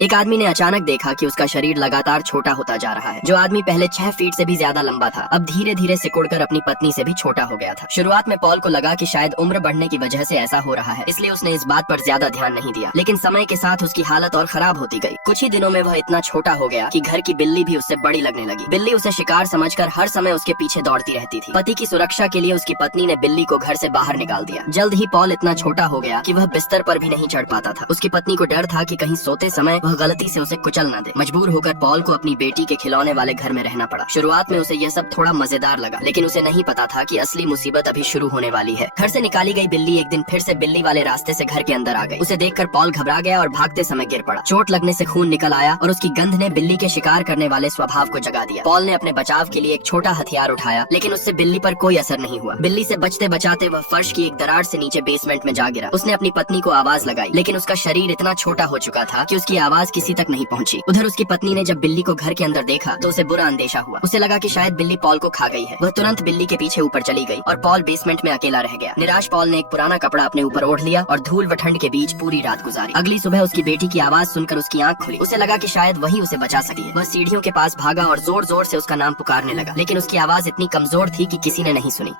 एक आदमी ने अचानक देखा कि उसका शरीर लगातार छोटा होता जा रहा है। जो आदमी पहले 6 फीट से भी ज्यादा लंबा था, अब धीरे धीरे सिकुड़कर अपनी पत्नी से भी छोटा हो गया था। शुरुआत में पॉल को लगा कि शायद उम्र बढ़ने की वजह से ऐसा हो रहा है, इसलिए उसने इस बात पर ज्यादा ध्यान नहीं दिया। लेकिन समय के साथ उसकी हालत और खराब होती गई। कुछ ही दिनों में वह इतना छोटा हो गया कि घर की बिल्ली भी उससे बड़ी लगने लगी। बिल्ली उसे शिकार समझकर हर समय उसके पीछे दौड़ती रहती थी। पति की सुरक्षा के लिए उसकी पत्नी ने बिल्ली को घर से बाहर निकाल दिया। जल्द ही पॉल इतना छोटा हो गया कि वह बिस्तर पर भी नहीं चढ़ पाता था। उसकी पत्नी को डर था कि कहीं सोते समय वह गलती से उसे कुचल न दे। मजबूर होकर पॉल को अपनी बेटी के खिलौने वाले घर में रहना पड़ा। शुरुआत में उसे यह सब थोड़ा मजेदार लगा, लेकिन उसे नहीं पता था कि असली मुसीबत अभी शुरू होने वाली है। घर से निकाली गई बिल्ली एक दिन फिर से बिल्ली वाले रास्ते से घर के अंदर आ गई। उसे देखकर पॉल घबरा गया और भागते समय गिर पड़ा। चोट लगने से खून निकल आया और उसकी गंध ने बिल्ली के शिकार करने वाले स्वभाव को जगा दिया। पॉल ने अपने बचाव के लिए एक छोटा हथियार उठाया, लेकिन उससे बिल्ली पर कोई असर नहीं हुआ। बिल्ली से बचते बचाते वह फर्श की एक दरार से नीचे बेसमेंट में जा गिरा। उसने अपनी पत्नी को आवाज लगाई, लेकिन उसका शरीर इतना छोटा हो चुका था कि उसकी आवाज किसी तक नहीं पहुंची। उधर उसकी पत्नी ने जब बिल्ली को घर के अंदर देखा तो उसे बुरा अंदेशा हुआ। उसे लगा कि शायद बिल्ली पॉल को खा गई है। वह तुरंत बिल्ली के पीछे ऊपर चली गई और पॉल बेसमेंट में अकेला रह गया। निराश पॉल ने एक पुराना कपड़ा अपने ऊपर ओढ़ लिया और धूल व ठंड के बीच पूरी रात गुजारी। अगली सुबह उसकी बेटी की आवाज सुनकर उसकी आंख खुली। उसे लगा कि शायद वही उसे बचा सकी है। वह सीढ़ियों के पास भागा और जोर जोर से उसका नाम पुकारने लगा, लेकिन उसकी आवाज इतनी कमजोर थी कि किसी ने नहीं सुनी।